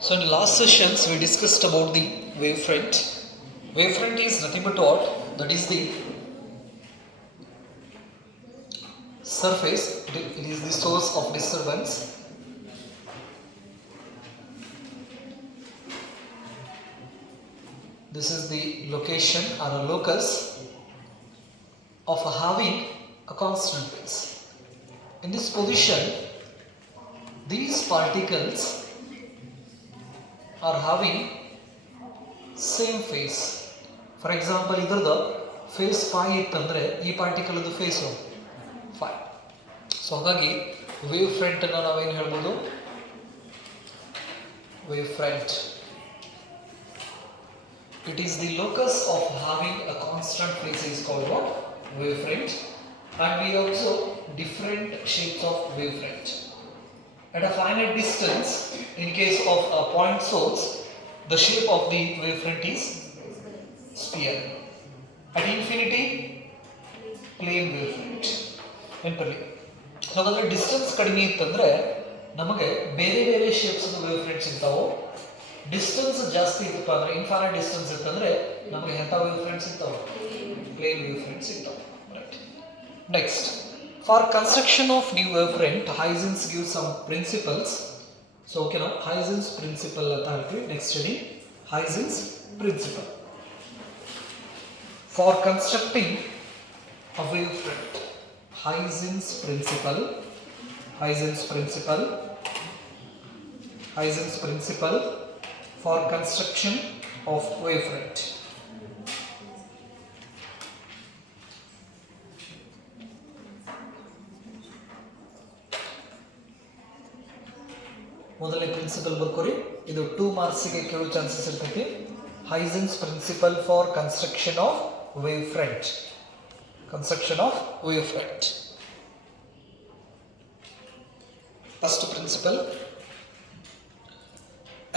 So in last sessions we discussed about the wavefront. Wavefront is nothing but what? That is the surface. It is the source of disturbance. This is the location or a locus of having a constant phase. In this position, these particles are having same phase. For example, ಇದರದ phase 5 ಇತ್ತಂದ್ರೆ ಈ ಪಾರ್ಟಿಕಲ್ ಅದು phase 5. ಸೊ ಹಾಗಾಗಿ wave front ಅನ್ನು ನಾವೇನು ಹೇಳ್ಬೋದು? Wave front. It is the locus of having a constant phase is called what? Wavefront. And we also different shapes of wavefront. At a finite distance, in case of a point source, the shape of the wavefront is sphere. At infinity, plane wavefront. Simply. So, ಹಾಗಾದ್ರೆ ಡಿಸ್ಟೆನ್ಸ್ ಕಡಿಮೆ ಇತ್ತಂದ್ರೆ ನಮಗೆ ಬೇರೆ ಬೇರೆ ಶೇಪ್ಸ್ ವೇವ್ಫ್ರಂಟ್ ಸಿಗ್ತಾವೆ. ಡಿಸ್ಟೆನ್ಸ್ ಜಾಸ್ತಿ ಇತ್ತಪ್ಪ ಅಂದ್ರೆ ಇನ್ಫೈನೈಟ್ ಡಿಸ್ಟೆನ್ಸ್ ಇತ್ತಂದ್ರೆ ನಮಗೆ ಎಂಥ ವೇವ್ಫ್ರಂಟ್ ಸಿಗ್ತಾವೆ? ಪ್ಲೇನ್ ವೇವ್ಫ್ರಂಟ್ ಸಿಗ್ತಾವೆ. Right. Next, for construction of new wavefront Huygens give some principles. So ಓಕೆನಾ, ಹೈಜೆನ್ಸ್ ಪ್ರಿನ್ಸಿಪಲ್ ಅಂತ ಹೇಳ್ತೀವಿ. Next study Huygens principle for constructing a wavefront. Hudgen's principle. Hudgen's principle for construction of wavefront. ಮೊದಲನೇ ಪ್ರಿನ್ಸಿಪಲ್ ಬರ್ಕೋರಿ. ಇದು 2 ಮಾರ್ಕ್ಸ್ಗೆ ಕೇಳೋ ಚಾನ್ಸಸ್ ಇರ್ತೈತಿ. Hudgen's principle for construction of wavefront. Construction of wavefront. First principle: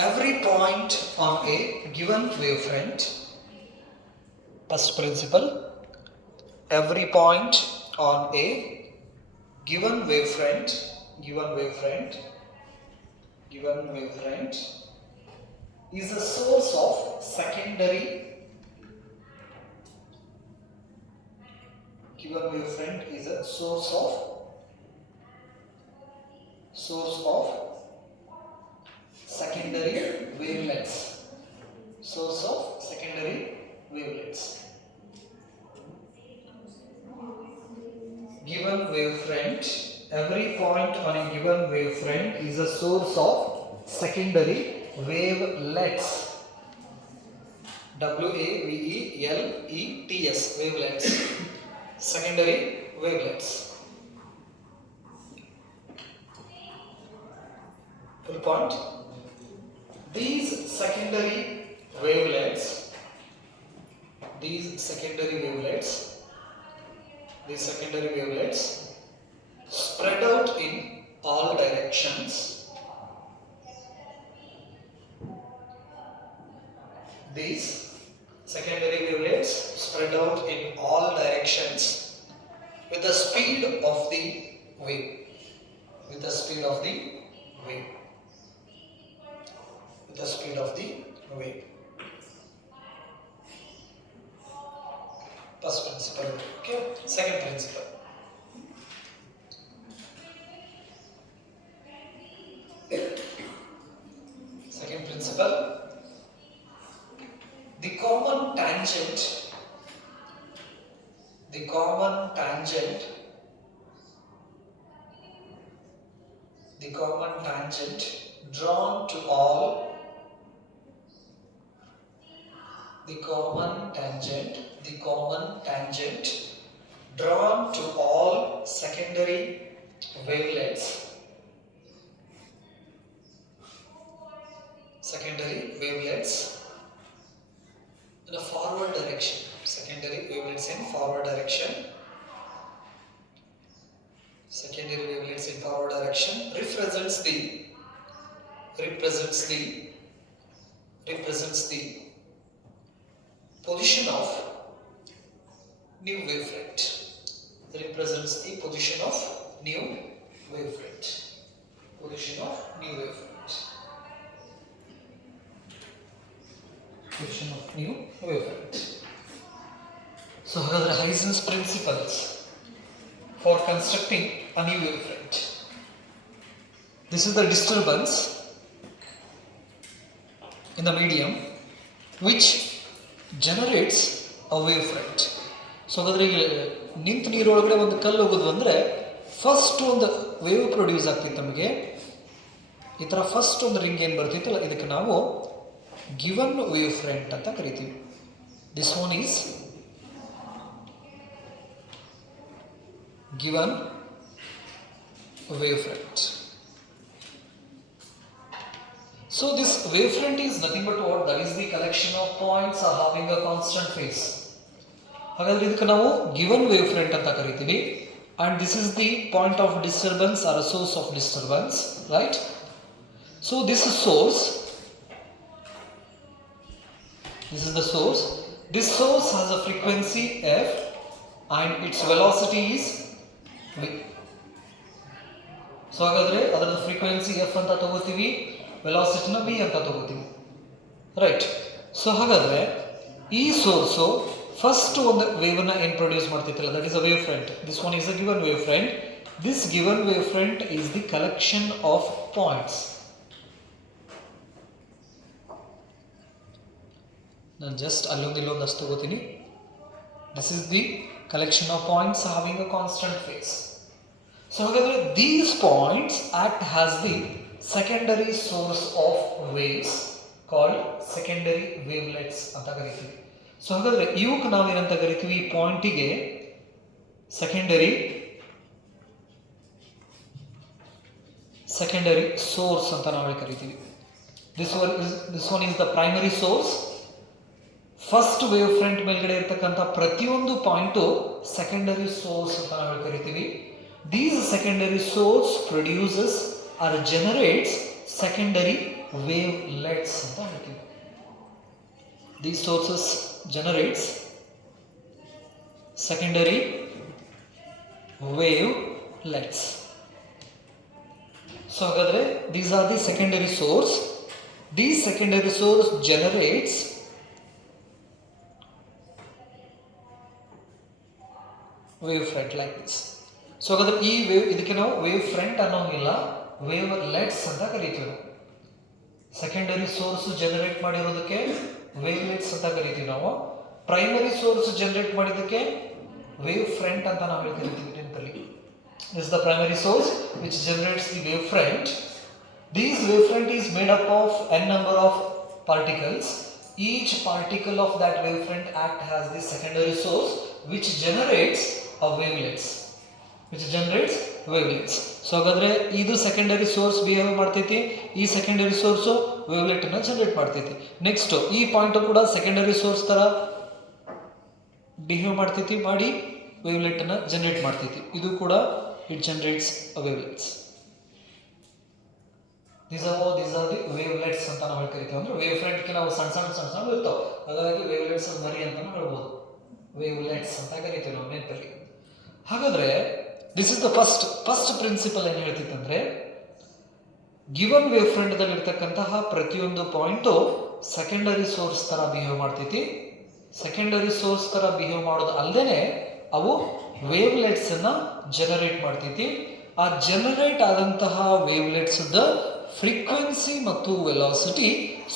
every point on a given wavefront. First principle: every point on a given wavefront is a source of secondary. Given wavefront is a source of secondary wavelets. Source of secondary wavelets. Given wavefront, every point on a given wavefront is a source of secondary wavelets. WAVELETS, wavelets. Secondary wavelets. Full point. These secondary wavelets spread out in all directions. These secondary wavelets spread out in all directions with the speed of the wave. First principle. Okay. Second principle. The common tangent drawn to all secondary wavelets in a forward direction. Secondary wavelets in forward direction represents the position of new wavefront. Position of new wavefront. Constitution of new wavefront. So here are the Hudgen's principles for constructing a new wavefront. This is the disturbance in the medium which generates a wavefront. So ಹಾಗಾದ್ರೆ ಈಗ ನಿಂತು ನೀರೊಳಗಡೆ ಒಂದು ಕಲ್ಲು ಹೋಗೋದು ಅಂದರೆ ಫಸ್ಟ್ ಒಂದು wave produce ಆಗ್ತಿತ್ತು ನಮಗೆ. ಈ ಥರ ಫಸ್ಟ್ ಒಂದು ರಿಂಗ್ ಏನು ಬರ್ತಿತ್ತಲ್ಲ ಇದಕ್ಕೆ ನಾವು ಗಿವನ್ ವೇವ್ ಫ್ರಂಟ್ ಅಂತ ಕರಿತೀವಿ. This one is given wave front. So this wavefront is nothing but what? That is the collection of points are having a constant phase. ಹಾಗಾದ್ರೆ ಇದಕ್ಕೆ ನಾವು ಗಿವನ್ ವೇವ್ಫ್ರಂಟ್ ಅಂತ ಕರಿತೀವಿ. And this is the point of disturbance or a source of disturbance, right? So this is source. This is the source. This source has a frequency f and its velocity is v. So ಹಾಗಾದ್ರೆ ಅದರ frequency f ಅಂತ ತಗೋತೀವಿ, ವೆಲಾಸಿಟಿನ v ಅಂತ ತಗೋತೀವಿ, right. So ಹಾಗಾದ್ರೆ ಈ source first ಒಂದು ವೇವ್ನ ಏನು ಪ್ರೊಡ್ಯೂಸ್ ಮಾಡ್ತಿತ್ತಲ್ಲ, that is a wave front. This one is a given wave front. This given wave front is the collection of points. ನಾನು ಜಸ್ಟ್ ಅಲ್ಲೊಂದು ಇಲ್ಲೊಂದು ಅಷ್ಟು ತಗೋತೀನಿ. This is the collection of points having a constant phase. So ಹಾಗಾದ್ರೆ these points act as the secondary source of waves called secondary wavelets ಅಂತ ಕರಿತೀವಿ. ಸೊ ಹಾಗಾದ್ರೆ ಇವಕ್ಕೆ ನಾವೇನಂತ ಕರಿತೀವಿ, ಈ ಪಾಯಿಂಟಿಗೆ ಸೆಕೆಂಡರಿ ಸೋರ್ಸ್ ಅಂತ ನಾವು ಕರಿತೀವಿ. This one is the primary source. First wave front ಮೇಲ್ಗಡೆ ಇರ್ತಕ್ಕಂಥ ಪ್ರತಿಯೊಂದು ಪಾಯಿಂಟು ಸೆಕೆಂಡರಿ ಸೋರ್ಸ್ ಅಂತ ನಾವು ಕರಿತೀವಿ. These secondary source produces or generates secondary wavelets ಅಂತ ಹೇಳ್ತೀವಿ. These sources generates secondary wavelets. So ಹಾಗಾದ್ರೆ these are the secondary source. These secondary source generates wavefront like this. So ಹಾಗಾದ್ರೆ ಈ ವೇವ್, ಇದಕ್ಕೆ ನಾವು ವೇವ್ ಫ್ರಂಟ್ ಅನ್ನೋಂಗಿಲ್ಲ, ವೇವ್ಲೆಟ್ಸ್ ಅಂತ ಕರಿತೀವಿ. ಸೆಕೆಂಡರಿ ಸೋರ್ಸ್ ಜನರೇಟ್ ಮಾಡಿರೋದಕ್ಕೆ ವೇವ್ಲೆಟ್ಸ್ ಅಂತ ಕರಿತೀವಿ ನಾವು. ಪ್ರೈಮರಿ ಸೋರ್ಸ್ ಜನರೇಟ್ ಮಾಡಿದ್ದಕ್ಕೆ ವೇವ್ ಫ್ರಂಟ್ ಅಂತ ನಾವು ಕರಿತೀವಿ. ನೆನಪಲ್ಲಿ, this the primary source which generates the wave front. These wave front is made up of n number of particles. Each particle of that wave front act has the secondary source which generates a wavelets. So ಹಾಗಾದ್ರೆ ಇದು secondary source behave ಮಾಡ್ತೈತಿ, ಈ secondary source wavelet ಅನ್ನ ಜನರೇಟ್ ಮಾಡ್ತೈತಿ. ನೆಕ್ಸ್ಟ್ ಈ ಪಾಯಿಂಟ್ ಕೂಡ secondary source ತರ behave ಮಾಡ್ತೈತಿ, ಮಾಡಿ ವೇವ್ಲೆಟ್ ಅನ್ನ ಜನರೇಟ್ ಮಾಡ್ತೈತಿ. ಇದು ಕೂಡ ಇಟ್ ಜನರೇಟ್ಸ್ ವೇವ್ಲೆಟ್ಸ್. ದೀಸ್ ಆರ್ ದಿ ವೇವ್ಲೆಟ್ಸ್ ಅಂತ ನಾವು ಕರಿತೀವಿ. ಅಂದ್ರೆ ವೇವ್ ಫ್ರಂಟ್ಗೆ ನಾವು ಸಣ್ಣ ಸಣ್ಣ ಇರ್ತಾವೆ, ಹಾಗಾಗಿ ವೇವ್ಲೆಟ್ಸ್ ಮರಿ ಅಂತ ಹೇಳ್ಬೋದು. ವೇವ್ಲೆಟ್ಸ್ ಅಂತ ಕರಿತೀವಿ ನಾವು ನೆನಪಲ್ಲಿ. ಹಾಗಾದ್ರೆ this is the first principle ಏನು ಹೇಳ್ತಿತ್ತಂದ್ರೆ, ಗಿವನ್ ವೇವ್ ಫ್ರಂಟ್ ದಲ್ಲಿ ಇರ್ತಕ್ಕಂತಹ ಪ್ರತಿಯೊಂದು ಪಾಯಿಂಟು ಸೆಕೆಂಡರಿ ಸೋರ್ಸ್ ತರ ಬಿಹೇವ್ ಮಾಡ್ತೈತಿ. ಸೆಕೆಂಡರಿ ಸೋರ್ಸ್ ತರ ಬಿಹೇವ್ ಮಾಡೋದು ಅಲ್ಲದೆ ಅವು ವೇವ್ಲೆಟ್ಸ್ ಅನ್ನ ಜನರೇಟ್ ಮಾಡ್ತೈತಿ. ಆ ಜನರೇಟ್ ಆದಂತಹ ವೇವ್ಲೆಟ್ಸ್ ಫ್ರೀಕ್ವೆನ್ಸಿ ಮತ್ತು ವೆಲಾಸಿಟಿ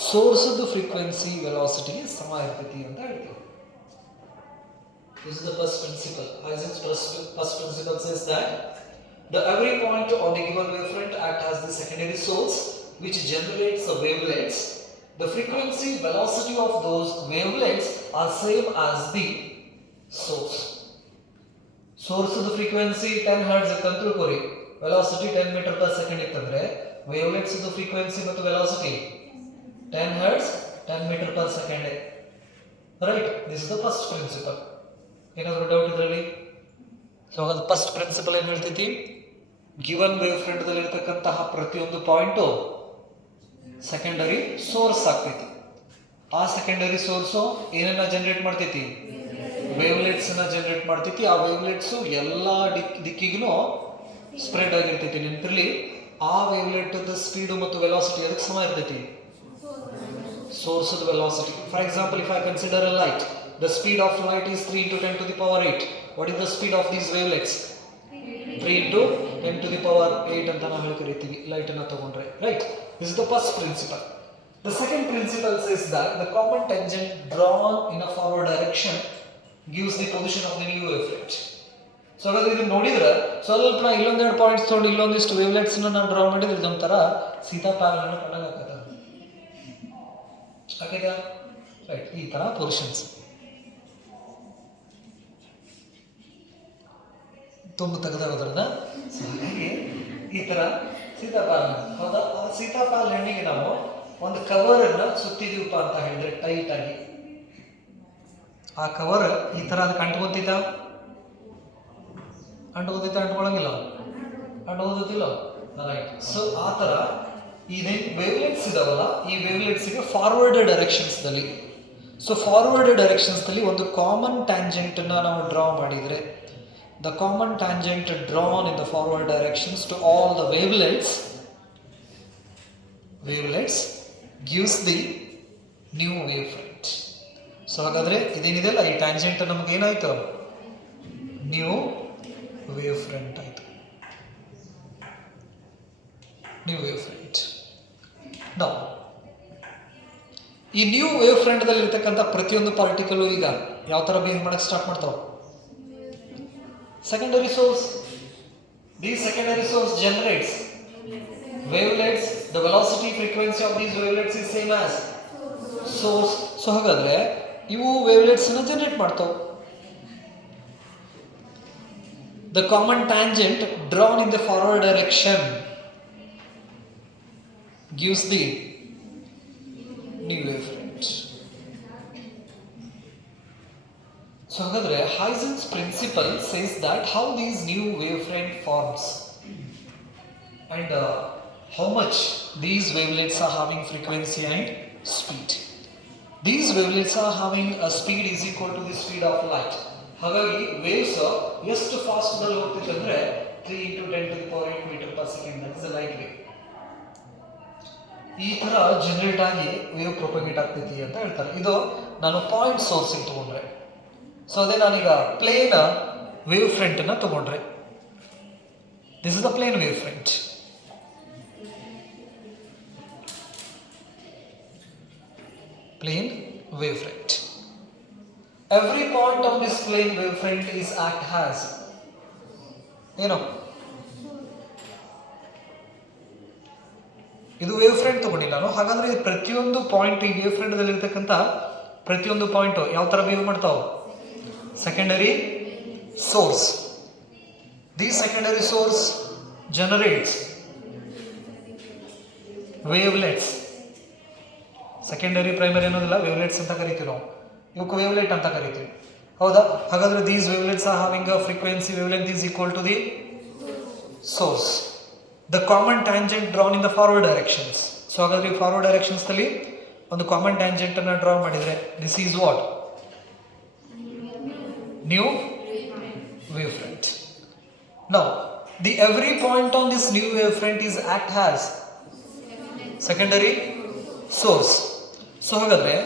ಸೋರ್ಸ್ ಫ್ರೀಕ್ವೆನ್ಸಿ ವೆಲಾಸಿಟಿಗೆ ಸಮ ಇರ್ತೈತಿ ಅಂತ ಹೇಳ್ತೀವಿ. This is the first principle. Hudgen's first principle says that the every point on the given wavefront act as the secondary source which generates the wavelets. The frequency, velocity of those wavelets are same as the source. Source of the frequency 10 Hz ಅಂತಂದ್ರೆ ಕೊರಿ, velocity 10 meter per second ಇತ್ತಂದ್ರೆ wavelets of the frequency ಮತ್ತು velocity 10 Hz 10 meter per second. Right? This is the first principle. ಏನಾದರೂ ಡೌಟ್ ಇದರಲ್ಲಿ? ಸೊ ಅದು first principle ಏನು ಹೇಳ್ತೈತಿ, given wave front ದಲ್ಲಿ ಇರ್ತಕ್ಕಂತಹ ಪ್ರತಿಯೊಂದು ಪಾಯಿಂಟು ಸೆಕೆಂಡರಿ ಸೋರ್ಸ್ ಆಗ್ತೈತಿ. ಆ ಸೆಕೆಂಡರಿ ಸೋರ್ಸು ಏನನ್ನ ಜನರೇಟ್ ಮಾಡ್ತೈತಿ, ವೇವ್ಲೆಟ್ಸ್ ಅನ್ನ ಜನರೇಟ್ ಮಾಡ್ತೈತಿ. ಆ ವೇವ್ಲೆಟ್ಸ್ ಎಲ್ಲ ದಿಕ್ಕಿಗೂ ಸ್ಪ್ರೆಡ್ ಆಗಿರ್ತೈತಿ. ನೆನಪಿರಲಿ, ಆ ವೇವ್ಲೆಟ್ ಸ್ಪೀಡು ಮತ್ತು ವೆಲಾಸಿಟಿ ಅದಕ್ಕೆ ಸಮ ಇರ್ತೈತಿ, source of the velocity. For example, if I consider a light, the speed of light is 3 into 10 to the power 8. What is the speed of these wavelets? 3 into 10 to the power 8 ಅಂತ ನಾವು ಕರೀತೀವಿ ಲೈಟ್ ಅನ್ನು ತಗೊಂಡ್ರೆ, right? This is the first principle. The second principle says that the common tangent drawn in a forward direction gives the position of the new wavefront. So ಹಾಗಾದ್ರೆ ಇದನ್ನ ನೋಡಿದ್ರೆ ಸ್ವಲ್ಪ ನಾ ಇಲ್ಲೊಂದೆರಡು ಪಾಯಿಂಟ್ಸ್ ತೊಗೊಂಡು ಇಲ್ಲೊಂದಿಷ್ಟು ವೇವ್ಲೆಟ್ಸ್ ನಾನು ಡ್ರಾ ಮಾಡಿದ್ರೆ ಇದೊಂಥರ ಸೀತಾಪಾಲನ ಕಂಡಾಗತ್ತದ ಹಾಗೆ ರೈಟ್. ಈ ತರ ಪೊಸಿಷನ್ಸ್ ತುಂಬ ತೆಗೆದಾಗೋದ್ರನ್ನ ಹಾಗಾಗಿ ಈ ತರ ಸೀತಾಪಾಲನ ಹೌದಾ. ಆ ಸೀತಾಪಾಲ ಹಣ್ಣಿಗೆ ನಾವು ಒಂದು ಕವರ್ ಅನ್ನ ಸುತ್ತಿದೀವಪ್ಪ ಅಂತ ಹೇಳಿದ್ರೆ ಟೈಟ್ ಆಗಿ, ಆ ಕವರ್ ಈ ತರ ಅದಕ್ಕೆ ಅಂಟ್ಕೊಂತಿದ್ದ ಅಂಟ್ಕೊಳ್ಳಂಗಿಲ್ಲ, ಅಂಟ್ಕೋದಿಲ್ಲ, ರೈಟ್. ಸೊ ಆ ಥರ ಇದೇನು ವೇವ್ಲೆಟ್ಸ್ ಇದಾವಲ್ಲ, ಈ ವೇವ್ಲೆಟ್ಸ್ಗೆ ಫಾರ್ವರ್ಡ್ ಡೈರೆಕ್ಷನ್ಸ್ದಲ್ಲಿ, ಸೊ ಫಾರ್ವರ್ಡ್ ಡೈರೆಕ್ಷನ್ಸ್ದಲ್ಲಿ ಒಂದು ಕಾಮನ್ ಟ್ಯಾಂಜೆಂಟನ್ನು ನಾವು ಡ್ರಾ ಮಾಡಿದರೆ, the common tangent drawn in the forward directions to all the wavelets gives the new wave front. So ಹಾಗಾದರೆ ಇದೇನಿದೆಯಲ್ಲ ಈ ಟ್ಯಾಂಜೆಂಟ್ ನಮ್ಗೆ ಏನಾಯ್ತು, ನ್ಯೂ ವೇವ್ ಫ್ರಂಟ್ ಆಯಿತು, ನ್ಯೂ ವೇವ್ ಫ್ರಂಟ್. ನಾವು ಈ ನ್ಯೂ ವೇವ್ ಫ್ರಂಟ್ದಲ್ಲಿ ಇರ್ತಕ್ಕಂಥ ಪ್ರತಿಯೊಂದು ಪಾರ್ಟಿಕಲ್ ಈಗ ಯಾವ ಥರ ಬಿಹೇವ್ ಮಾಡಕ್ಕೆ ಸ್ಟಾರ್ಟ್ ಮಾಡ್ತಾವೆ? Secondary source. These secondary source generates wavelets. The velocity frequency of these wavelets is same as source. So ಹಾಗಾದ್ರೆ ಇವು wavelets ಅನ್ನು ಜನರೇಟ್ ಮಾಡ್ತಾವೆ. The common tangent drawn in the forward direction gives the new wavefront. So hagadre Hudgen's principle says that how these new wavefront forms and how much these wavelets are having frequency and speed. These wavelets are having a speed is equal to the speed of light. ಹಾಗಾಗಿ ವೇವ್ಸ್ ಎಷ್ಟು ಫಾಸ್ಟ್ ದಲ್ಲಿ ಹೋಗ್ತಿದೆ ಅಂದ್ರೆ 3 into 10 to the power 8 meter per second. That is a light wave. ಈ ತರ ಜನರೇಟ್ ಆಗಿ wave propagate ಆಗ್ತೈತಿ ಅಂತ ಹೇಳ್ತಾರೆ. ಇದು ನಾನು ಪಾಯಿಂಟ್ ಸೋರ್ಸಿಂಗ್ ತಗೊಂಡ್ರೆ, ಸೊ ಅದೇ ನಾನೀಗ ಪ್ಲೇನ್ ವೇವ್ ಫ್ರಂಟ್ ಅನ್ನ ತಗೊಂಡ್ರೆ, this is the plane wave front. Plane wave front. Every point on this plane wavefront is act as, ಇದು ವೇವ್ ಫ್ರಂಟ್ ತಗೊಂಡಿ ನಾನು. ಹಾಗಾದ್ರೆ ಪ್ರತಿಯೊಂದು ಪಾಯಿಂಟ್ ಈ ವೇವ್ ಫ್ರಂಟ್ ದಲ್ಲಿ ಇರತಕ್ಕಂತ ಪ್ರತಿಯೊಂದು ಪಾಯಿಂಟ್ ಯಾವ ತರ ಬಿಹೇವ್ ಮಾಡ್ತಾವ? Secondary source. The secondary source generates ವೇವ್ಲೆಟ್ಸ್. ಸೆಕೆಂಡರಿ ಪ್ರೈಮರಿ ಅನ್ನೋದಿಲ್ಲ, ವೇವ್ಲೆಟ್ಸ್ ಅಂತ ಕರಿತೀವಿ ನಾವು. ಇವಕ್ಕೆ ವೇವ್ಲೆಟ್ ಅಂತ ಕರಿತೀವಿ, ಹೌದಾ? ಹಾಗಾದ್ರೆ these wavelets are having a frequency wavelength is equal to the source. The common tangent drawn in the forward directions. So ಹಾಗಾದ್ರೆ ಫಾರ್ವರ್ಡ್ ಡೈರೆಕ್ಷನ್ಸ್ ಅಲ್ಲಿ ಒಂದು ಕಾಮನ್ ಟ್ಯಾಂಜೆಂಟ್ ಅನ್ನು ಡ್ರಾ ಮಾಡಿದ್ರೆ this is what? New wave front. Now the every point on this new wave front is act as secondary source. So ಹಾಗಾದ್ರೆ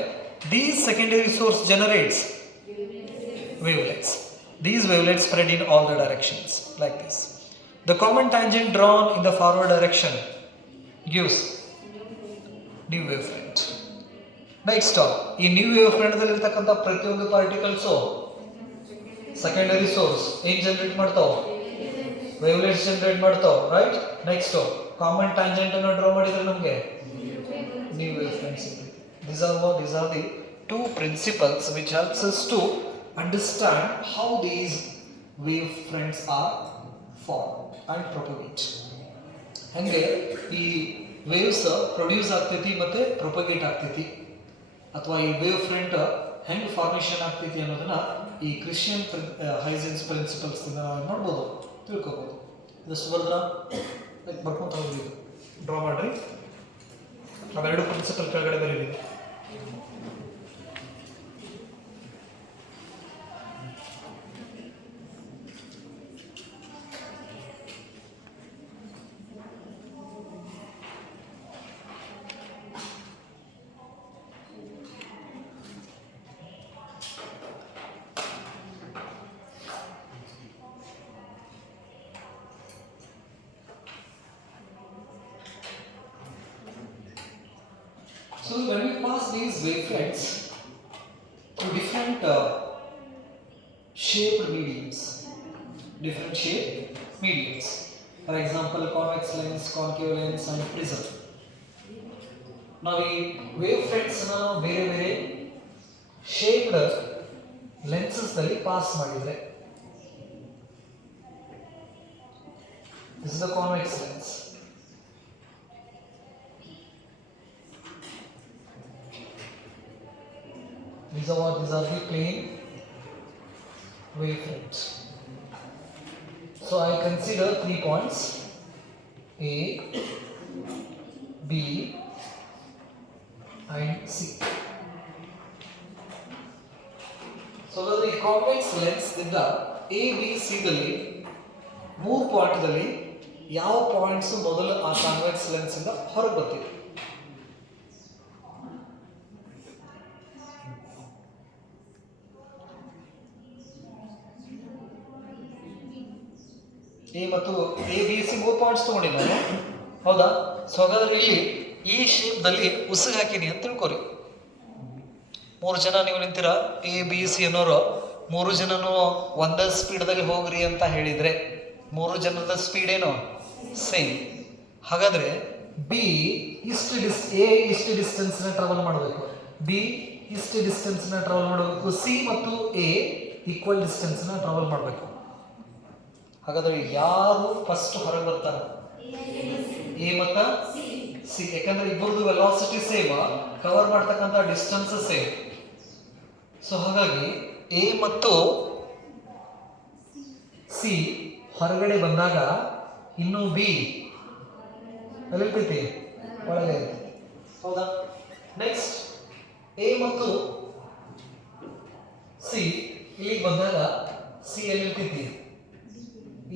these secondary source generates wavelets. These wavelets spread in all the directions like this. The common tangent drawn in the forward direction gives new wavefront. Next up, in new wavefront dalli irtakanta pratiyondu particles secondary source ಏನು ಜನರೇಟ್ ಮಾಡ್ತಾವೆ? wavelets generate ಮಾಡ್ತಾವೆ, right? Next up, common tangent ಅನ್ನು draw ಮಾಡಿದ್ರೆ ನಮಗೆ new wavefront ಸಿಗುತ್ತೆ. These are the two principles which helps us to understand how these wave fronts are formed and propagate. ಹಂಗೆ ಈ waves produce ಆಗ್ತೈತಿ ಮತ್ತೆ ಪ್ರೊಪಗೇಟ್ ಆಗ್ತೈತಿ, ಅಥವಾ ಈ ವೇವ್ ಫ್ರಂಟ್ ಹೆಂಗ್ ಫಾರ್ಮೇಷನ್ ಆಗ್ತೈತಿ ಅನ್ನೋದನ್ನ ಈ ಕ್ರಿಶ್ಚಿಯನ್ ಹೈಜೆನ್ಸ್ ಪ್ರಿನ್ಸಿಪಲ್ಸ್ ಇಂದ ನಾವು ನೋಡ್ಬೋದು, ತಿಳ್ಕೊಬೋದು. ಇದಷ್ಟು ಬರೆದ್ರ ಬರ್ಕೊಂತ ಹೋಗ್ಲಿ, ಡ್ರಾ ಮಾಡ್ರಿ. ಅವೆರಡು ಪ್ರಿನ್ಸಿಪಲ್ ಕೆಳಗಡೆ ಬರೀರಿ. So when we pass these wavefronts through different shaped mediums, for example convex lens, concave lens and prism. ನಾವು ಈ ವೇವ್ ಫ್ರಂಟ್ಸ್ ನ ಬೇರೆ ಬೇರೆ ಶೇಪ್ಡ್ ಲೆನ್ಸಸ್ ದಲ್ಲಿ ಪಾಸ್ ಮಾಡಿದ್ರೆ, this is the convex lens. These are the plane wavefronts. So I consider 3 points A, B and C. So the convex lens ಇಂದ A, B, C ದಲ್ಲಿ 3 ಪಾಯಿಂಟ್ ದಲ್ಲಿ ಯಾವ ಪಾಯಿಂಟ್ಸ್ ಮೊದಲು ಆ ಕಾನ್ವೆಕ್ಸ್ ಲೆನ್ಸ್ ಇಂದ ಹೊರಗೆ ಬರ್ತಿದೆ? ಎ ಮತ್ತು ಎ ಬಿ ಸಿ 3 ಪಾಯಿಂಟ್ಸ್ ತಗೊಂಡಿದ್ದಾನೆ, ಹೌದಾ? ಸೊ ಹಾಗಾದ್ರೆ ಇಲ್ಲಿ ಈ ಶೇಪ್ ದಲ್ಲಿ ಉಸುಗ್ ಹಾಕಿನಿ ಅಂತ ತಿಳ್ಕೊರಿ. 3 ಜನ ನೀವು ನಿಂತೀರಾ, ಎ ಬಿ ಸಿ ಅನ್ನೋರು 3 ಜನನು ಒಂದೇ ಸ್ಪೀಡ್ದಲ್ಲಿ ಹೋಗ್ರಿ ಅಂತ ಹೇಳಿದ್ರೆ 3 ಜನದ ಸ್ಪೀಡ್ ಏನು? ಸೇಮ್. ಹಾಗಾದ್ರೆ ಬಿ ಇಷ್ಟು ಇಷ್ಟು ಡಿಸ್ಟೆನ್ಸ್ ನ ಟ್ರಾವೆಲ್ ಮಾಡಬೇಕು, ಬಿ ಇಷ್ಟು ಡಿಸ್ಟೆನ್ಸ್ ನ ಟ್ರಾವೆಲ್ ಮಾಡಬೇಕು, ಸಿ ಮತ್ತು ಎ ಈಕ್ವಲ್ ಡಿಸ್ಟೆನ್ಸ್ ನ ಟ್ರಾವೆಲ್ ಮಾಡಬೇಕು. ಹಾಗಾದ್ರೆ ಯಾರು ಫಸ್ಟ್ ಹೊರಗೆ ಬರ್ತಾರೆ? ಎ ಮತ್ತು ಸಿ. ಯಾಕಂದ್ರೆ ಇಬ್ಬರದು ವೆಲಾಸಿಟಿ ಸೇಮ್, ಕವರ್ ಮಾಡ್ತಕ್ಕಂಥ ಡಿಸ್ಟೆನ್ಸ್ ಸೇಮ್. ಸೊ ಹಾಗಾಗಿ ಎ ಮತ್ತು ಸಿ ಹೊರಗಡೆ ಬಂದಾಗ ಇನ್ನು ಬಿ ಎಲ್ಲಿರ್ತೈತಿ? ಒಳಗೆ ಇರ್ತೈತಿ, ಹೌದಾ? ನೆಕ್ಸ್ಟ್ ಎ ಮತ್ತು ಸಿ ಇಲ್ಲಿಗೆ ಬಂದಾಗ ಸಿ ಎಲ್ಲಿರ್ತೈತಿ?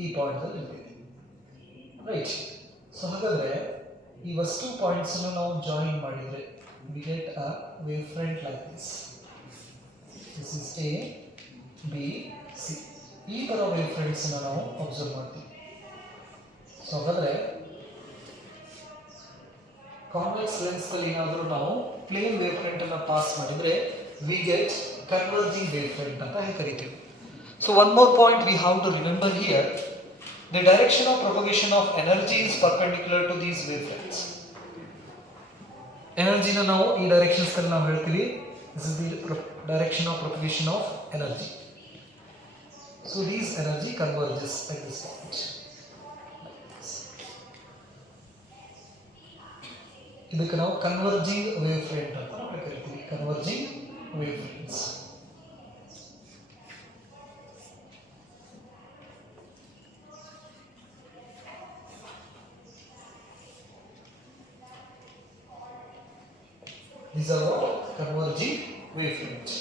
ಈ ಪಾಯಿಂಟ್ ಅಲ್ಲಿ ಇರ್ತೈತಿ, ರೈಟ್? ಸೊ ಹಾಗಾದ್ರೆ ಈ ವಸ್ತು ಪಾಯಿಂಟ್ಸ್ ಅನ್ನು ನಾವು ಜಾಯಿನ್ ಮಾಡಿದ್ರೆ we get a wavefront like this. This is A, B, C. ಈ ತರ wavefronts ಅನ್ನು ನಾವು ಅಬ್ಸರ್ವ್ ಮಾಡ್ತೀವಿ. ಸೊ ಹಾಗಾದ್ರೆ ಕಾನ್ವೆಕ್ಸ್ ಲೆನ್ಸ್ ಅಲ್ಲಿ ಏನಾದರೂ ನಾವು ಪ್ಲೇನ್ ವೇವ್ಫ್ರಂಟ್ ಅನ್ನು ಪಾಸ್ ಮಾಡಿದ್ರೆ we get converging wavefront ಅಂತ ಕರಿತೀವಿ. So one more point we have to remember here, the direction of propagation of energy is perpendicular to these wavefronts. Energy na ನಾವು ಈ ಡೈರೆಕ್ಷನ್ಸ್ ಅಲ್ಲಿ ನಾವು ಹೇಳ್ತೀವಿ, this is the direction of propagation of energy. So these energy converges at this point. ಇದಕ್ಕೆ ನಾವು ಕನ್ವರ್ಜಿಂಗ್ ವೇವ್ಫ್ರಂಟ್ ಅಂತ ನಾವು ಕರಿತೀವಿ, converging wavefronts. These are all converging wavefronts.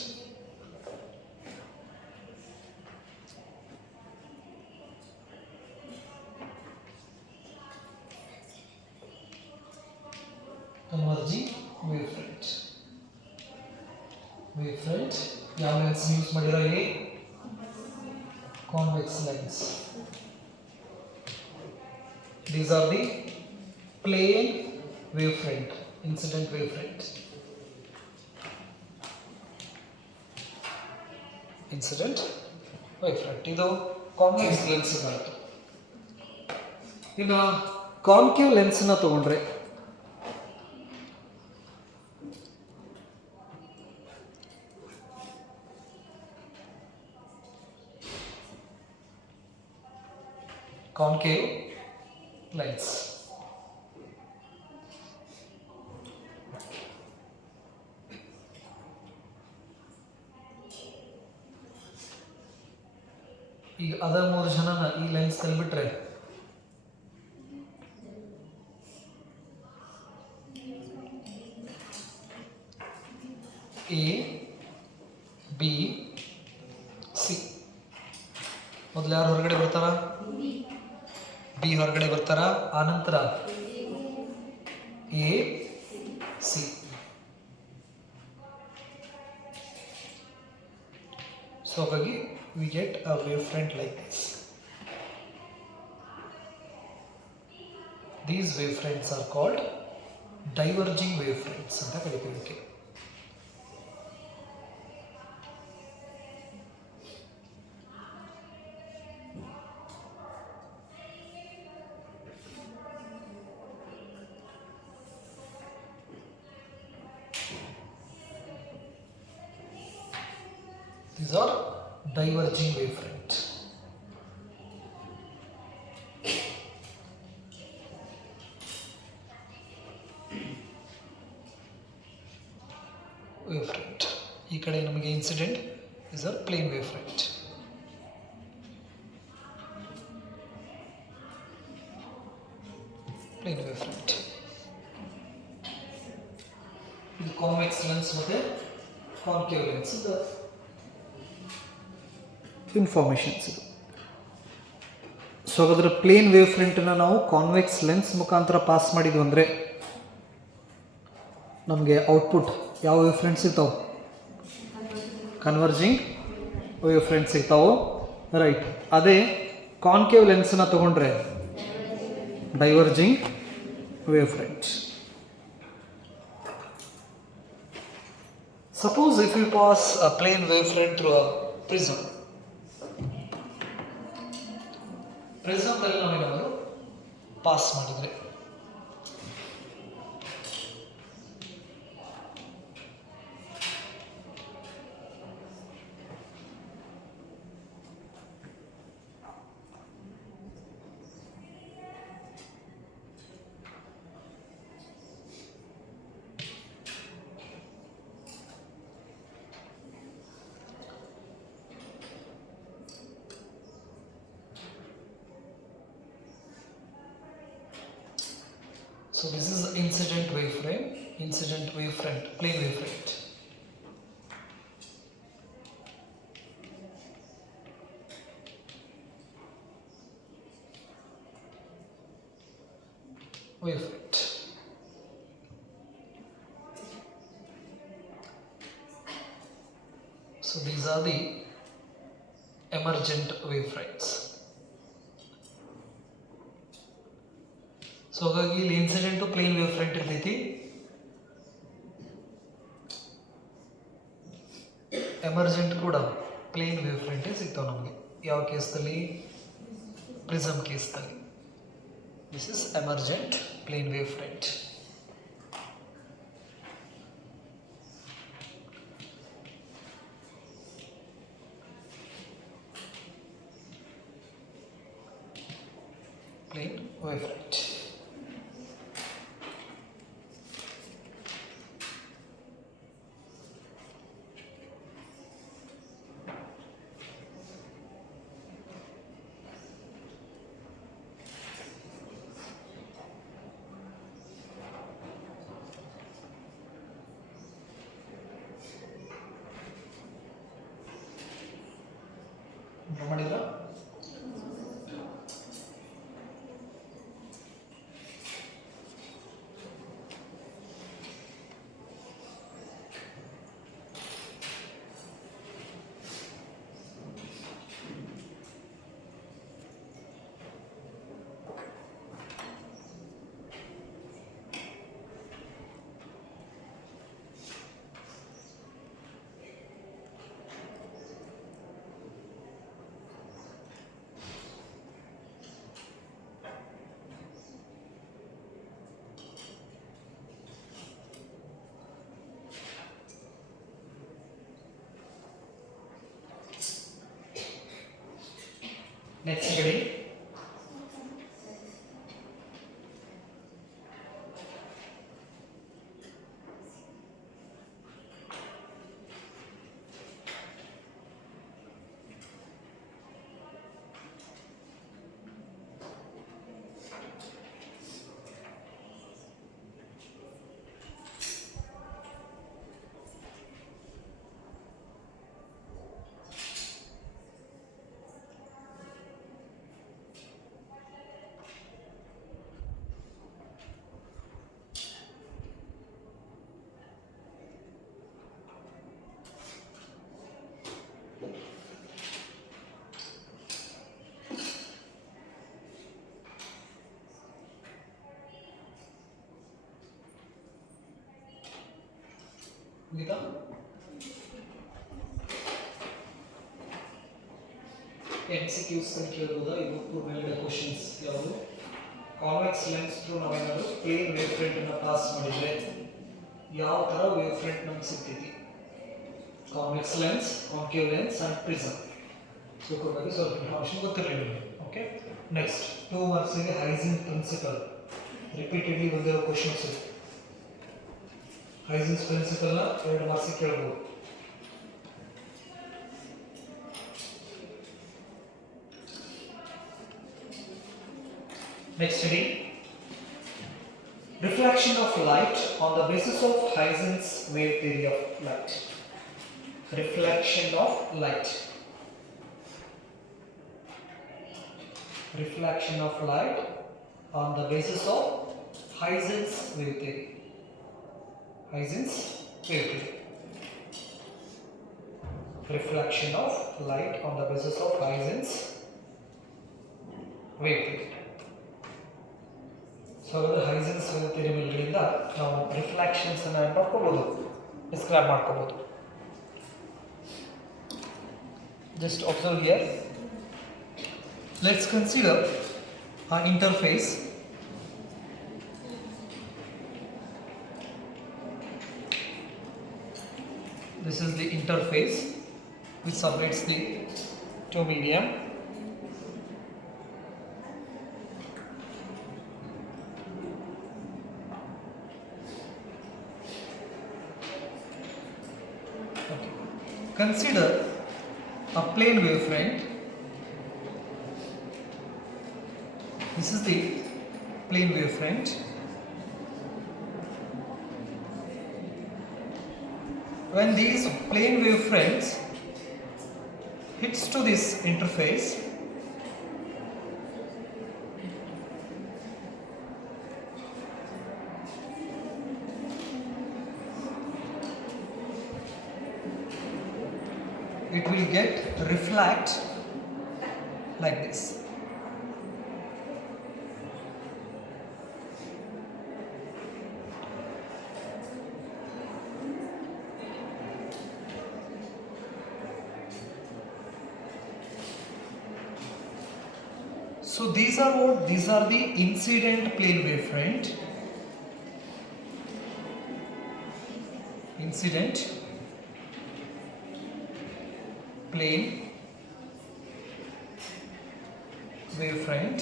Converging wavefront. Wavefront ಯಾವ ಲೆನ್ಸ್ ಯೂಸ್ ಮಾಡಿರೋ? ಇಲ್ಲಿ convex lens. These are the plane wavefront, incident wavefront. Incident wavefront ಇದು ಕಾನ್ವೆಕ್ಸ್ ಲೆನ್ಸ್ ಬರುತ್ತೆ. ಇನ್ನು ಕಾನ್ಕೇವ್ ಲೆನ್ಸ್ ನ ತಗೊಂಡ್ರೆ ಕಾನ್ಕೇವ್ ಲೆನ್ಸ್ ಈಗ ಅದ 3 ಜನನ ಈ ಲೆನ್ಸ್ ನಲ್ಲಿ ಬಿಟ್ರೆ ಎ ಬಿ ಸಿ, ಮೊದಲು ಯಾರು ಹೊರಗಡೆ ಬರ್ತಾರ? ಬಿ ಹೊರಗಡೆ ಬರ್ತಾರ, ಆನಂತರ ಎ ಸಿ. ಸೊ ಹಾಗಾಗಿ we get a wavefront like this. These wavefronts are called diverging wave fronts ಅಂತ ಕರಿತೀವಿ. These are diverging wavefront. Wavefront. ಈ ಕಡೆ ನಮಗೆ incident is a plane wavefront. Plane wavefront. ಇದು ಕಾನ್ವೆಕ್ಸ್ ಲೆನ್ಸ್ ಮತ್ತೆ ಕಾನ್ಕೇವ್ ಲೆನ್ಸ್ ಇನ್ಫಾರ್ಮೇಷನ್ಸ್ ಇದು. ಸೊ ಹಾಗಾದ್ರೆ ಪ್ಲೇನ್ ವೇವ್ ಫ್ರಂಟನ್ನು ನಾವು ಕಾನ್ವೆಕ್ಸ್ ಲೆನ್ಸ್ ಮುಖಾಂತರ ಪಾಸ್ ಮಾಡಿದ್ವು ಅಂದರೆ ನಮಗೆ ಔಟ್ಪುಟ್ ಯಾವ ವೇವ್ ಫ್ರಂಟ್ ಸಿಗ್ತಾವೆ? ಕನ್ವರ್ಜಿಂಗ್ ವೇವ್ ಫ್ರಂಟ್ ಸಿಗ್ತಾವೆ, ರೈಟ್. ಅದೇ ಕಾನ್ಕೇವ್ ಲೆನ್ಸನ್ನು ತಗೊಂಡ್ರೆ diverging wave front. Suppose if we pass a plane wavefront through a prism. ಪ್ರಿಸಮ್ದಲ್ಲಿ ನಾವೇನಾದರೂ ಪಾಸ್ ಮಾಡಿದರೆ so this is incident wavefront, plane wavefront. Wavefront. So these are the emergent wavefronts. So ಹಾಗಾಗಿ ಇಲ್ಲಿ incident plane wave front ಇರ್ತೈತಿ, emergent ಕೂಡ plane wave ಫ್ರಂಟೇ ಸಿಗ್ತಾವೆ ನಮಗೆ. ಯಾವ ಕೇಸ್ದಲ್ಲಿ? ಪ್ರಿಸಮ್ ಕೇಸ್ದಲ್ಲಿ. This is emergent plane wave front. Plane wave front. ಮಾಡಿದ್ರ ನೆಕ್ಸ್ಟ್ ಕಡೆ ಗೀತಾ MCQs ಕೇಳಬಹುದಾ? ಇವತ್ತು ಮೇಲ್ಗಡೆ ಕ್ವಶನ್ಸ್ ಯಾವುದು? ಕಾನ್ವೆಕ್ಸ್ ಲೆನ್ಸ್ ಥ್ರೂ ನಾವೇನಾದರೂ ಪ್ಲೇನ್ ವೇವ್ ಫ್ರಂಟ್ ಅನ್ನು ಪಾಸ್ ಮಾಡಿದ್ರೆ ಯಾವ ತರ ವೇವ್ ಫ್ರಂಟ್ ನಮ್ಗೆ ಸಿಗ್ತೈತಿ? Convex lens, concave lens and prism. So ಇದ್ರ ಬಗ್ಗೆ ಸ್ವಲ್ಪ ಇನ್ಫಾರ್ಮೇಷನ್ ಗೊತ್ತಿರಲಿಲ್ಲ. ಓಕೆ, ನೆಕ್ಸ್ಟ್ 2 ಮಾರ್ಕ್ಸ್ಗೆ ಹೈಜೆನ್ಸ್ ಪ್ರಿನ್ಸಿಪಲ್ ರಿಪೀಟೆಡ್ಲಿ ಬಂದಿರೋ ಕ್ವಶನ್ಸ್. ಹೈಜೆನ್ಸ್ ಪ್ರಿನ್ಸಿಪಲ್ನ 2 ಮಾರ್ಕ್ಸ್ ಕೇಳಬಹುದು. Next study, reflection of light on the basis of Huygens wave theory of light. Reflection of light. Reflection of light on the basis of Huygens wave theory. Huygens wave theory. Reflection of light on the basis of Huygens wave theory. So Huygens theory ಮೇಲ್ಗಡೆಯಿಂದ ನಾವು reflections ಅನ್ನು ಮಾಡ್ಕೋಬಹುದು, describe ಮಾಡ್ಕೋಬಹುದು. Just observe here. Let's consider an interface. This is the interface which separates the two medium. Consider a plane wavefront. This is the plane wavefront. When these plane wavefronts hits to this interface, it will get reflect like this. So these are what? These are the incident plane wavefront. Incident plane wavefront,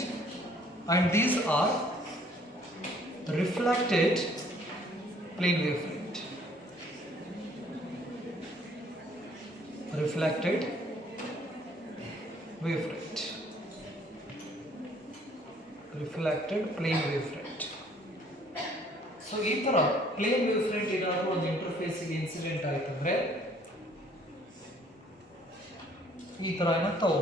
and these are reflected plane wavefront. Reflected wavefront. Reflected plane wavefront. So ಈ ತರ ಪ್ಲೇನ್ ವೇವ್ಫ್ರಂಟ್ ಏನಾದರೂ ಒಂದು ಇಂಟರ್ಫೇಸಿಗೆ ಇನ್ಸಿಡೆಂಟ್ ಆಯ್ತಂದ್ರೆ ಈ ತರ ಏನಾಗ್ತಾವ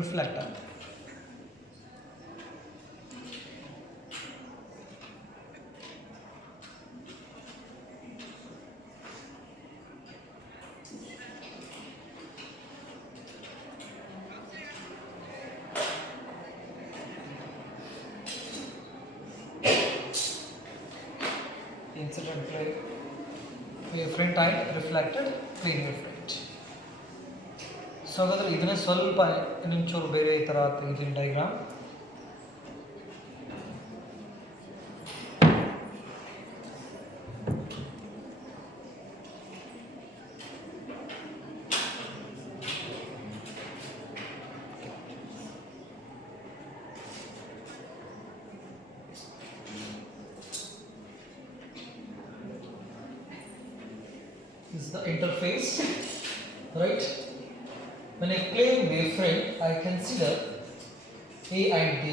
ರಿಫ್ಲೆಕ್ಟ್ ಆಗ್ತವೆ. Incident plane wavefront and reflected plane wavefront. So ಹಾಗಾದರೆ ಇದನ್ನೇ ಸ್ವಲ್ಪ ಇನ್ನೊಂಚೂರು ಬೇರೆ ಈ ಥರ ತೆಗೆದಿನ diagram. This is the interface, right? When I plane wavefront, I consider A and B.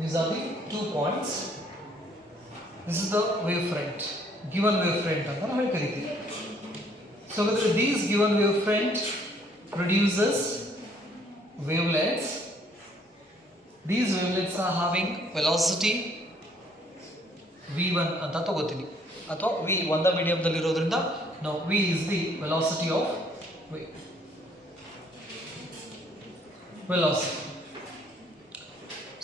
These are the 2 points. This is the wavefront, given wavefront ಅಂತ ನಾವು ಕರೀತೀವಿ. So these given wavefront produces wavelets. These wavelets are having velocity v1 ಅಂತ ತಗೋತೀನಿ, ಅಥವಾ v ಒಂದ ಮೀಡಿಯಂದಲ್ಲಿ ಇರೋದ್ರಿಂದ ನಾವು v is the velocity of wave. Velocity.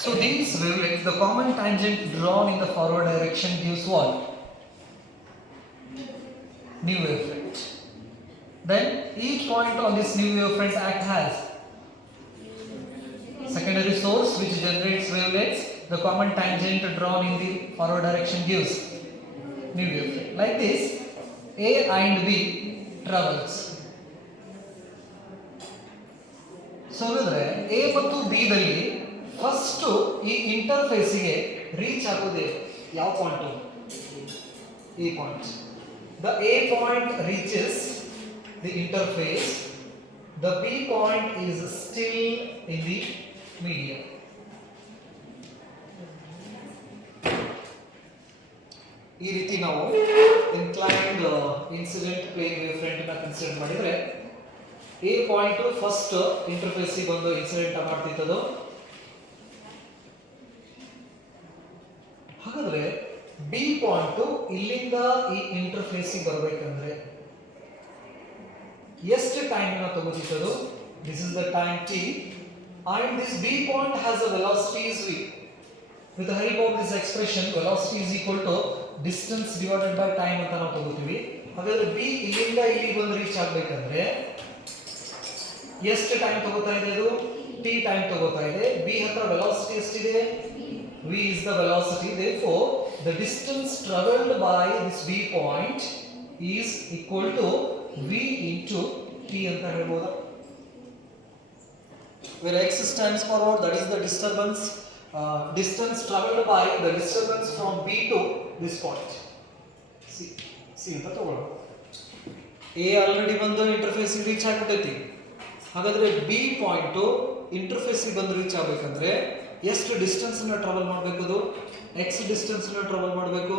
So these wavelengths, the common tangent drawn in the forward direction gives what? New wavefront. Then each point on this new wavefront act has secondary source which generates wavelets. The common tangent drawn in the forward direction gives new wavefront. Like this, A and B travels. So ಹಾಗಾದ್ರೆ A ಮತ್ತು B ದಲ್ಲಿ first ಈ ಇಂಟರ್ಫೇಸಿಗೆ reach ಆಗೋದೇ ಯಾವ point? ಈ point. The A point reaches the interface, the B point is still in the medium. ಈ ರೀತಿ ನಾವು inclined incident plane wave front ಅನ್ನು ಕನ್ಸಿಡರ್ ಮಾಡಿದ್ರೆ ಎ ಪಾಯಿಂಟ್ ಫಸ್ಟ್ ಇಂಟರ್ಫೇಸ್ ಬಂದು ಇನ್ಸಿಡೆಂಟ್ ಮಾಡ್ತಿತ್ತದು. ಹಾಗಾದ್ರೆ ಬಿ ಪಾಯಿಂಟ್ ಇಲ್ಲಿಂದ ಈ ಇಂಟರ್ಫೇಸ್ ಬರಬೇಕಂದ್ರೆ ಎಷ್ಟು ಟೈಮ್ ನ ತಗೋತಿತ್ತದು? This is the time t and this b point has a velocity is v. With the help of this expression velocity is equal to distance divided by time ಅಂತ ನಾವು ತಗೋತೀವಿ. ಹಾಗಾದ್ರೆ b ಇಲ್ಲಿಂದ ಇಲ್ಲಿ ಬಂದು ರೀಚ್ ಆಗಬೇಕಂದ್ರೆ ಎಷ್ಟು ಟೈಮ್ ತಗೋತಾ ಇದೆ? ಅದು t ಟೈಮ್ ತಗೋತಾ ಇದೆ. b ಹತ್ರ ವೆಲಾಸಿಟಿ ಎಷ್ಟಿದೆ? v is the velocity. Therefore the distance traveled by this b point is equal to v into t ಅಂತ ಹೇಳ್ಬೋದು. Where x stands for what? That is the disturbance, distance traveled by the disturbance from b to this point. c ಅಂತ ತಗೊಳ್ಳೋಣ. a already ಬಂದು interface reach ಆಗಿಬಿಟ್ಟೈತಿ. ಹಾಗಾದ್ರೆ B point interface ಬಂದು ರೀಚ್ ಆಗಬೇಕಂದ್ರೆ ಎಷ್ಟು ಡಿಸ್ಟೆನ್ಸ್ ಅನ್ನು ಟ್ರಾವೆಲ್ ಮಾಡಬೇಕು? ಅದು x ಡಿಸ್ಟೆನ್ಸ್ ಅನ್ನು ಟ್ರಾವೆಲ್ ಮಾಡಬೇಕು.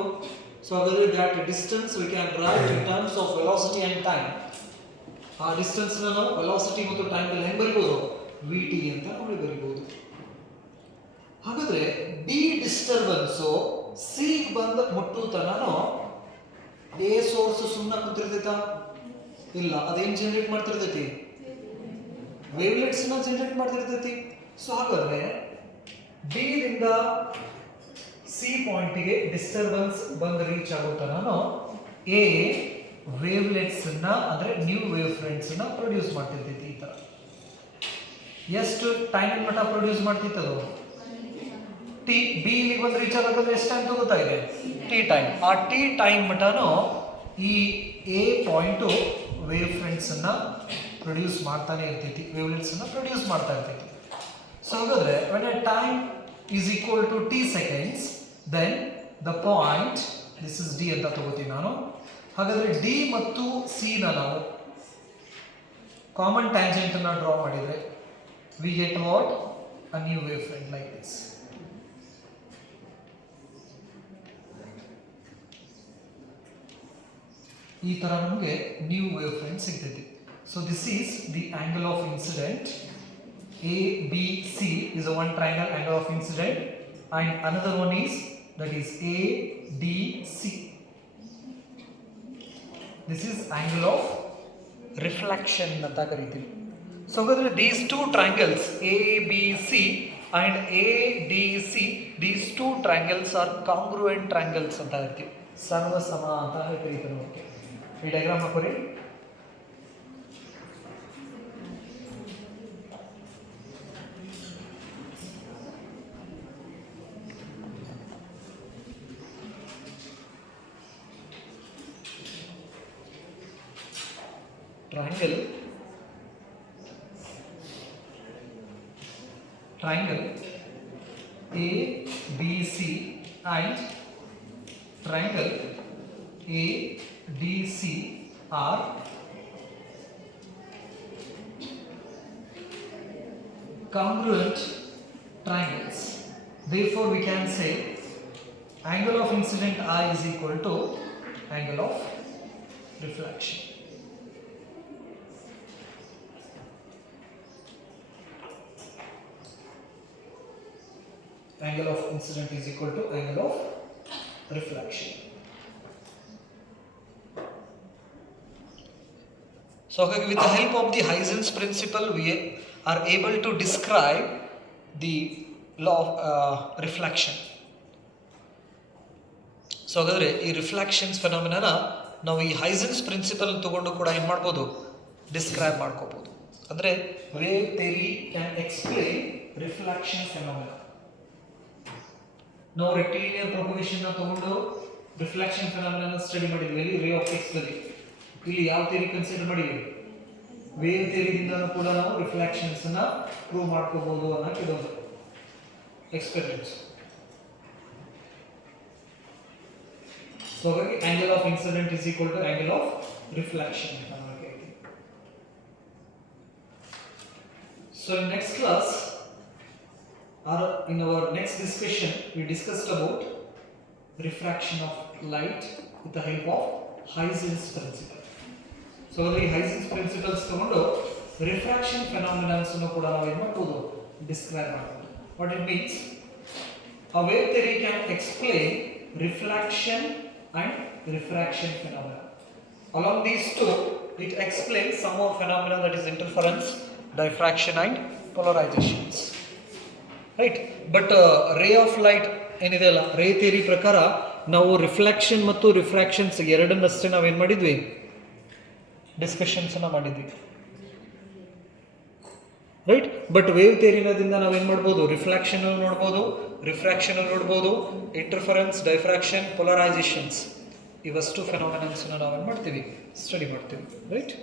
ಸೊ ಹಾಗಾದ್ರೆ that distance we can write in terms of velocity and time. ಆ ಡಿಸ್ಟೆನ್ಸ್ ಅನ್ನು ನಾವು ವೆಲಾಸಿಟಿ ಮತ್ತು ಟೈಮ್ ಅಲ್ಲಿ ಹೆಂಗೆ ಬರೀಬಹುದು? vt ಅಂತ ನೋಡಿ ಬರೀಬಹುದು. ಹಾಗಾದ್ರೆ b ಡಿಸ್ಟರ್ಬೆನ್ಸ್ c ಬಂದ ಮುಟ್ಟು ತನನು a ಸೋರ್ಸ್ ಸುಮ್ಮನೆ ಕುಂತಿರ್ತೈತಾ? ಇಲ್ಲ, ಅದೇನ್ ಜನರೇಟ್ ಮಾಡ್ತಿರ್ತೈತಿ? ವೇವ್ಲೆಟ್ಸ್ ನ ಜನರೇಟ್ ಮಾಡ್ತಿರ್ತೈತಿ. ಸೊ ಹಾಗಾದ್ರೆ ಬಿ ದಿಂದ ಸಿ ಪಾಯಿಂಟ್ ಗೆ ಡಿಸ್ಟರ್ಬೆನ್ಸ್ ಬಂದು ರೀಚ್ ಆಗುತ್ತಾ ನಾನು ಎ ವೇವ್ಲೆಟ್ಸ್ ನ ಅಂದ್ರೆ ನ್ಯೂ ವೇವ್ ಫ್ರಂಟ್ಸ್ ನ ಪ್ರೊಡ್ಯೂಸ್ ಮಾಡ್ತಿರ್ತೈತಿ. ಈ ತರ ಎಷ್ಟು ಟೈಮ್ ಮಟ್ಟ ಪ್ರೊಡ್ಯೂಸ್ ಮಾಡ್ತಿತ್ತದು? ಟಿ. ಬಿ ಇಲ್ಲಿಗೆ ಬಂದು ರೀಚ್ ಆಗಬೇಕಾದ್ರೆ ಎಷ್ಟು ಟೈಮ್ ತಗೋತಾ ಇದೆ? T time. ಆ ಟಿ ಟೈಮ್ ಮಟ್ಟನು ಈ ಎ ಪಾಯಿಂಟ್ ವೇವ್ ಫ್ರಂಟ್ಸ್ ಅನ್ನ ಪ್ರೊಡ್ಯೂಸ್ ಮಾಡ್ತಾನೆ ಇರ್ತೈತಿ, ವೇವ್ಲೆಟ್ಸ್ ಅನ್ನ ಪ್ರೊಡ್ಯೂಸ್ ಮಾಡ್ತಾ ಇರ್ತೈತಿ. ಸೊ ಹಾಗಾದ್ರೆ when a time is equal to t seconds then the point, this is d ಅಂತ ತಗೋತೀನಿ ನಾನು. ಹಾಗಾದ್ರೆ d ಮತ್ತು c ನ ನಾವು ಕಾಮನ್ ಟ್ಯಾಂಜೆಂಟ್ ಅನ್ನ ಡ್ರಾ ಮಾಡಿದ್ರೆ we get what? A new wavefront like this. ಈ ತರ ನಮಗೆ ನ್ಯೂ ವೇವ್ಫ್ರಂಟ್ ಸಿಗ್ತೈತಿ. So this is the angle of incident. ABC is a one triangle angle of incident and another one is that is ADC. This is angle of reflection anta ಕರೀತೀವಿ. So ಹಾಗಾದ್ರೆ these two triangles ABC and ADC, these two triangles are congruent triangles ಅಂತ ಹೇಳ್ತೀವಿ. ಸರ್ವಸಮ ಅಂತ ಹೇಳ್ತೀವಿ ನಮಗೆ. ಈ ಡಯಾಗ್ರಾಮ್ ಹಾಕೋರಿ. triangle ABC and triangle ADC are congruent triangles. Therefore we can say angle of incident I is equal to angle of reflection. Angle of incident is equal to angle of reflection. So with the help of the Hudgen's principle we are able to describe the law of reflection. So ಹಾಗಾದರೆ ಈ ರಿಫ್ಲೆಕ್ಷನ್ಸ್ ಫೆನಾಮಿನಾನ ನಾವು ಈ ಹೈಜನ್ಸ್ ಪ್ರಿನ್ಸಿಪಲ್ ತಗೊಂಡು ಕೂಡ ಏನು ಮಾಡ್ಬೋದು, ಡಿಸ್ಕ್ರೈಬ್ ಮಾಡ್ಕೋಬೋದು. ಅಂದರೆ wave theory can explain reflection phenomena. ನಾವು ರೆಕ್ಟಿಲಿನಿಯರ್ ಪ್ರೊಪಗೇಷನ್ ತಗೊಂಡು ರಿಫ್ಲೆಕ್ಷನ್ ಫೆನಾಮಿನಾ ಸ್ಟಡಿ ಮಾಡಿದ್ವಿ ಇಲ್ಲಿ ರೇ ಆಪ್ಟಿಕ್ಸ್ ನಲ್ಲಿ. ಇಲ್ಲಿ ಯಾವ ಥಿಯರಿ ಕನ್ಸಿಡರ್ ಮಾಡಿದ್ವಿ, ವೇವ್ ಥಿಯರಿದಿಂದ ಕೂಡ ನಾವು ರಿಫ್ಲೆಕ್ಷನ್ಸ್ ಅನ್ನ ಪ್ರೂವ್ ಮಾಡ್ಕೋಬಹುದು ಅನ್ನೋಕೆ ಇದೊಂದು ಎಕ್ಸ್ಪೆರಿಮೆಂಟ್ಸ್. ಸೊ ಹಾಗಾಗಿ angle of incident is equal to angle of reflection. So in next class or in our next discussion we discussed about refraction of light with the help of Hudgen's principle. So the Hudgen's principles ತಗೊಂಡು refraction phenomena ಅನ್ನು ಕೂಡ ನಾವು ಏನು ಮಾಡಬಹುದು, describe ಮಾಡಬಹುದು. What it means, a wave theory can explain reflection and refraction phenomena. Along these two it explains some more phenomena, that is interference, diffraction and polarizations, right? But ray of light ಏನಿದೆ ಅಲ್ಲ, ರೇ ಥಿಯರಿ ಪ್ರಕಾರ ನಾವು ರಿಫ್ಲೆಕ್ಷನ್ ಮತ್ತು ರಿಫ್ರಾಕ್ಷನ್ಸ್ ಎರಡನ್ನಷ್ಟೇ ನಾವೇನು ಮಾಡಿದ್ವಿ, ಡಿಸ್ಕಷನ್ಸನ್ನು ಮಾಡಿದ್ವಿ, ರೈಟ್? ಬಟ್ ವೇವ್ ಥಿಯರಿನದಿಂದ ನಾವೇನು ಮಾಡ್ಬೋದು, ರಿಫ್ಲೆಕ್ಷನ್ ನೋಡ್ಬೋದು, ರಿಫ್ರಾಕ್ಷನ್ ನೋಡ್ಬೋದು, ಇಂಟರ್ಫರೆನ್ಸ್, ಡೈಫ್ರಾಕ್ಷನ್, ಪೊಲರೈಸೇಷನ್ಸ್, ಇವಷ್ಟು ಫೆನಾಮಿನನ್ಸ್ನ ನಾವೇನು ಮಾಡ್ತೀವಿ, ಸ್ಟಡಿ ಮಾಡ್ತೀವಿ, ರೈಟ್?